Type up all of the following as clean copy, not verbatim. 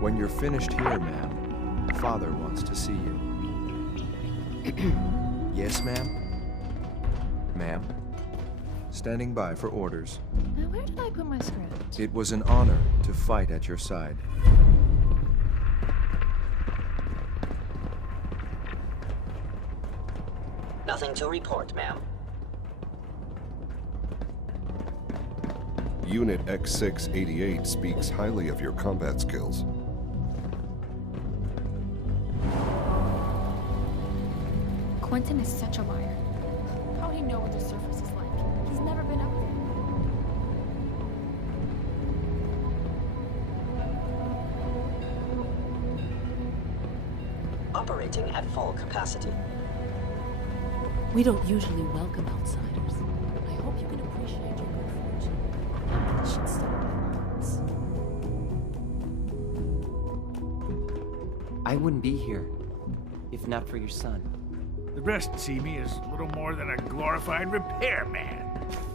When you're finished here, ma'am, Father wants to see you. Yes, ma'am? Ma'am? Standing by for orders. Now, where did I put my script? It was an honor to fight at your side. Nothing to report, ma'am. Unit X688 speaks highly of your combat skills. Quentin is such a liar. How would he know what the surface is like? He's never been up there. Operating at full capacity. We don't usually welcome outsiders. I hope you can appreciate your good fortune. It should stop violence. I wouldn't be here if not for your son. The rest see me as little more than a glorified repairman.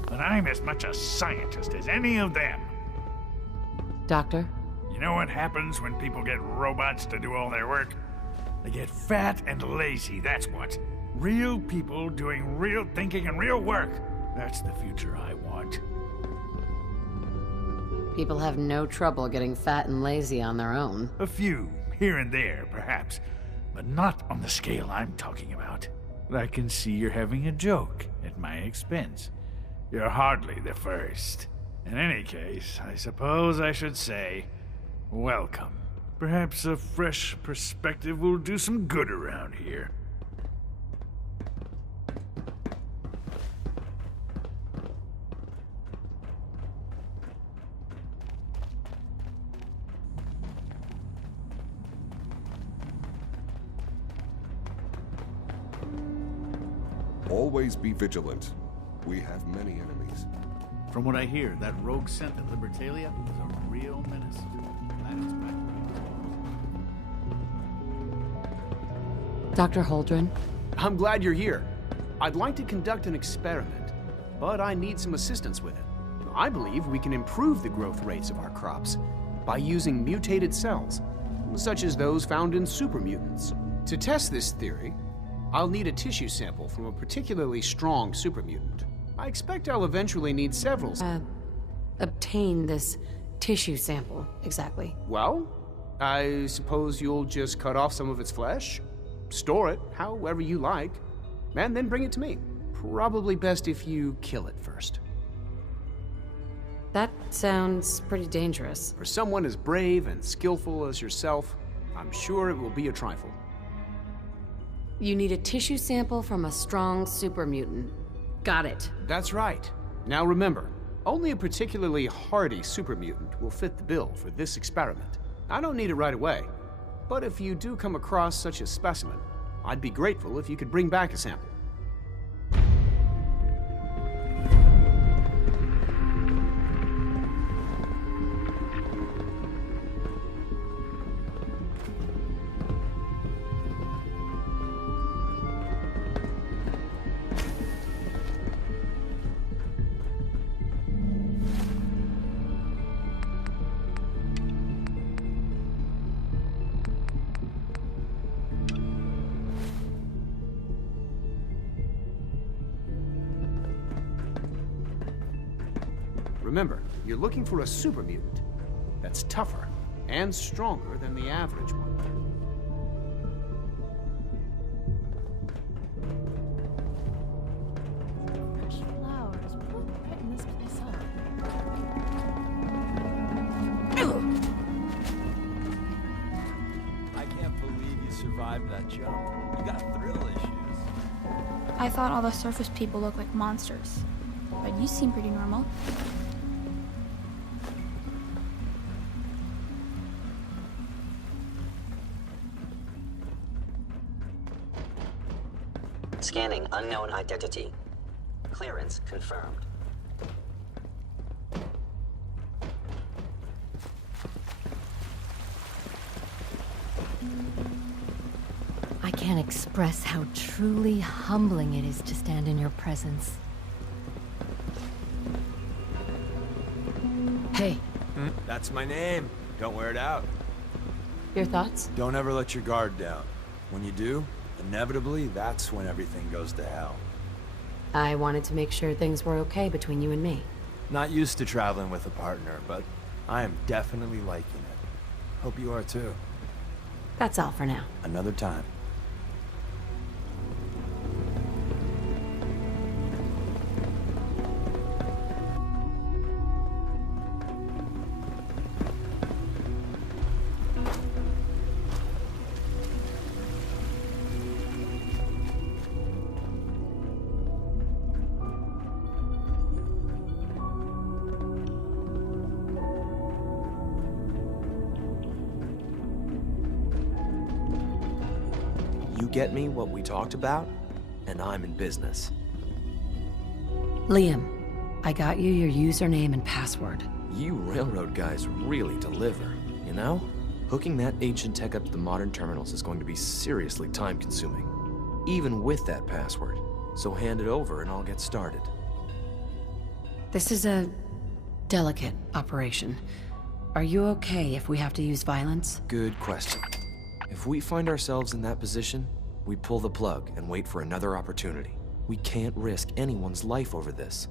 But I'm as much a scientist as any of them. Doctor? You know what happens when people get robots to do all their work? They get fat and lazy, that's what. Real people doing real thinking and real work. That's the future I want. People have no trouble getting fat and lazy on their own. A few, here and there, perhaps. But not on the scale I'm talking about. But I can see you're having a joke at my expense. You're hardly the first. In any case, I suppose I should say, welcome. Perhaps a fresh perspective will do some good around here. Always be vigilant. We have many enemies. From what I hear, that rogue sent at Libertalia is a real menace. That is back. Dr. Holdren? I'm glad you're here. I'd like to conduct an experiment, but I need some assistance with it. I believe we can improve the growth rates of our crops by using mutated cells, such as those found in supermutants. To test this theory, I'll need a tissue sample from a particularly strong supermutant. I expect I'll eventually need several. Obtain this tissue sample, exactly. Well, I suppose you'll just cut off some of its flesh, store it however you like, and then bring it to me. Probably best if you kill it first. That sounds pretty dangerous. For someone as brave and skillful as yourself, I'm sure it will be a trifle. You need a tissue sample from a strong super mutant. Got it. That's right. Now remember, only a particularly hardy super mutant will fit the bill for this experiment. I don't need it right away, but if you do come across such a specimen, I'd be grateful if you could bring back a sample. Remember, you're looking for a super mutant that's tougher and stronger than the average one. Fresh flowers. Who brightened this place up? I can't believe you survived that jump. You got thrill issues. I thought all the surface people looked like monsters. But you seem pretty normal. Scanning unknown identity. Clearance confirmed. I can't express how truly humbling it is to stand in your presence. Hey. That's my name. Don't wear it out. Your thoughts? Don't ever let your guard down. When you do, inevitably, that's when everything goes to hell. I wanted to make sure things were okay between you and me. Not used to traveling with a partner, but I am definitely liking it. Hope you are too. That's all for now. Another time. You get me what we talked about, and I'm in business. Liam, I got you your username and password. You railroad guys really deliver, you know? Hooking that ancient tech up to the modern terminals is going to be seriously time-consuming, even with that password. So hand it over and I'll get started. This is a delicate operation. Are you okay if we have to use violence? Good question. If we find ourselves in that position, we pull the plug and wait for another opportunity. We can't risk anyone's life over this.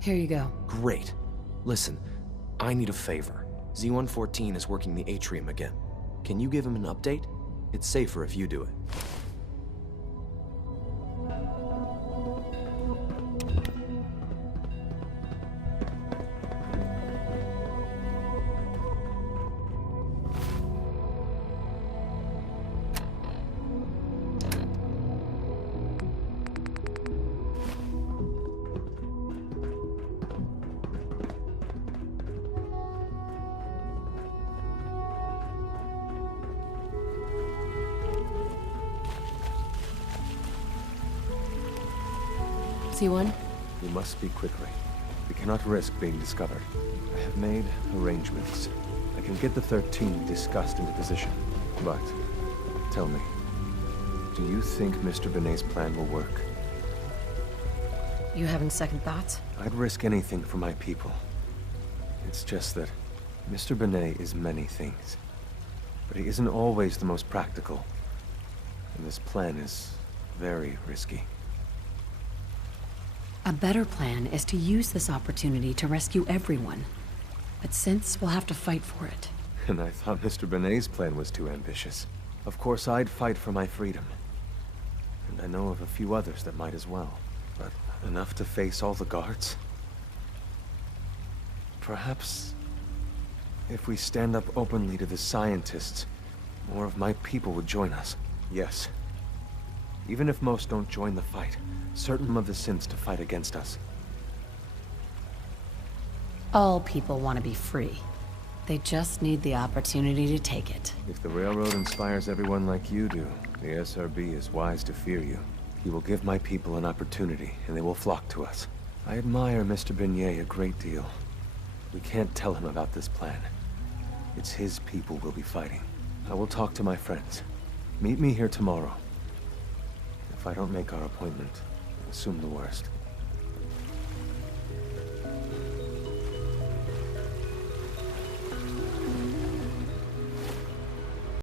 Here you go. Great. Listen, I need a favor. Z-114 is working the atrium again. Can you give him an update? It's safer if you do it. C1? We must speak quickly. We cannot risk being discovered. I have made arrangements. I can get the 13 discussed into position. But, tell me, do you think Mr. Benet's plan will work? You having second thoughts? I'd risk anything for my people. It's just that Mr. Benet is many things. But he isn't always the most practical. And this plan is very risky. A better plan is to use this opportunity to rescue everyone. But since we'll have to fight for it. And I thought Mr. Benet's plan was too ambitious. Of course I'd fight for my freedom. And I know of a few others that might as well. But enough to face all the guards? Perhaps if we stand up openly to the scientists, more of my people would join us. Yes. Even if most don't join the fight, certain of the sins to fight against us. All people want to be free. They just need the opportunity to take it. If the Railroad inspires everyone like you do, the SRB is wise to fear you. He will give my people an opportunity, and they will flock to us. I admire Mr. Benet a great deal. We can't tell him about this plan. It's his people we'll be fighting. I will talk to my friends. Meet me here tomorrow. If I don't make our appointment, assume the worst.